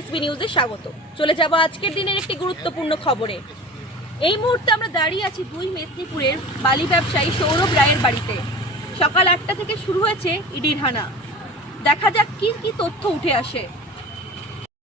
TSB নিউজে স্বাগত। চলে যাব আজকের দিনের একটি গুরুত্বপূর্ণ খবরে। এই মুহূর্তে আমরা দাঁড়িয়ে আছি মেদিনীপুরের বালি ব্যবসায়ী সৌরভ রায়ের বাড়িতে। সকাল 8টা থেকে শুরু হয়েছে ইডির হানা। দেখা যাক কি কি তথ্য উঠে আসে।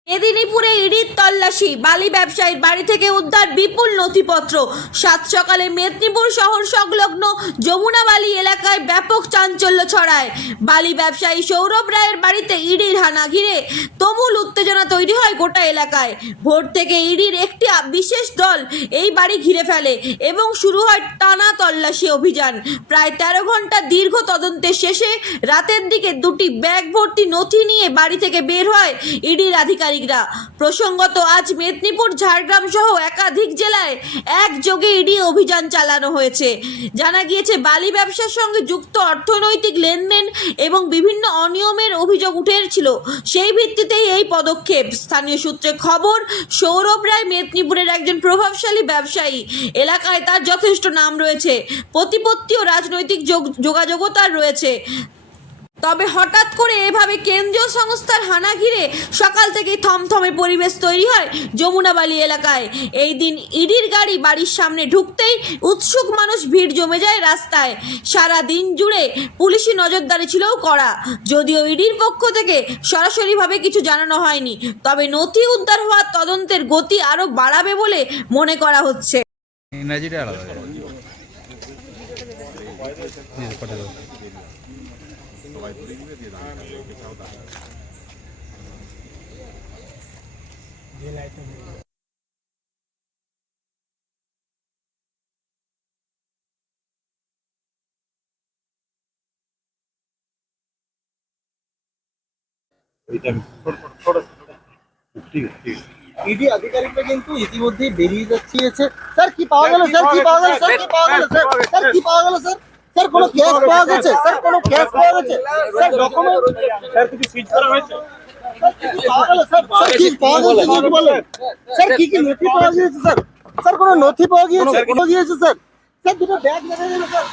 মেদিনীপুরে ইডির তল্লাশি, বালি ব্যবসায়ীর বাড়ি থেকে উদ্ধার বিপুল নথিপত্র। সাত সকালে মেদিনীপুর শহর সংলগ্ন যমুনা বালি এলাকায় ব্যাপক চাঞ্চল্য ছড়ায়। বালি ব্যবসায়ী সৌরভ রায়ের বাড়িতে ইডির হানা ঘিরে তুমুল উত্তেজনা তৈরি হয় গোটা এলাকায়। ভোর থেকে ইডির একটি বিশেষ দল এই বাড়ি ঘিরে ফেলে এবং শুরু হয় টানা তল্লাশি অভিযান। প্রায় 13 ঘন্টা দীর্ঘ তদন্তের শেষে রাতের দিকে দুটি ব্যাগ ভর্তি নথি নিয়ে বাড়ি থেকে বের হয় ইডির আধিকারিক। প্রসঙ্গত আজ মেদিনীপুর, ঝাড়গ্রাম সহ একাধিক জেলায় একযোগে ইডি অভিযান চালানো হয়েছে। জানা গিয়েছে বালি ব্যবসার সঙ্গে যুক্ত অর্থনৈতিক লেনদেন এবং বিভিন্ন অনিয়মের অভিযোগ উঠেছিল। সেই ভিত্তিতেই এই পদক্ষেপ। স্থানীয় সূত্রে খবর, সৌরভ রায় মেদিনীপুরের একজন প্রভাবশালী ব্যবসায়ী। এলাকায় তার যথেষ্ট নাম রয়েছে, প্রতিপত্তি ও রাজনৈতিক যোগাযোগও তার রয়েছে। তবে হঠাৎ করে এভাবে কেন্দ্রীয় সংস্থার হানা ঘিরে সকাল থেকেই থমথমে পরিবেশ তৈরি হয় যমুনাবালি এলাকায়। এই দিন ইডির গাড়ি বাড়ির সামনে ঢুকতেই উৎসুক মানুষ, ভিড় জমে যায় রাস্তায়। সারা দিন জুড়ে পুলিশি নজরদারি ছিল কড়া। যদিও ইডির পক্ষ থেকে সরাসরিভাবে কিছু জানানো হয়নি, তবে নথি উদ্ধার হওয়ার তদন্তের গতি আরও বাড়াবে বলে মনে করা হচ্ছে। ইডি আধিকারিকরা কিন্তু ইতিমধ্যেই বেরিয়ে যাচ্ছিয়েছে। স্যার কি পাওয়া গেল? স্যার কি পাওয়া গেল? স্যার কি পাওয়া গেল? স্যার কি পাওয়া গেল? স্যার স্যার কোনো ক্যাশ পাওয়া গেছে? স্যার কোনো ক্যাশ পাওয়া গেছে? স্যার ডকুমেন্ট স্যার কিছু সিজ করা হয়েছে? স্যার কি পাওয়া গেছে যদি বলেন। স্যার কি কি নথি পাওয়া গিয়েছে? স্যার স্যার কোনো নথি পাওয়া গিয়েছে? স্যার স্যার দুটো ব্যাগ দেখা গেল স্যার।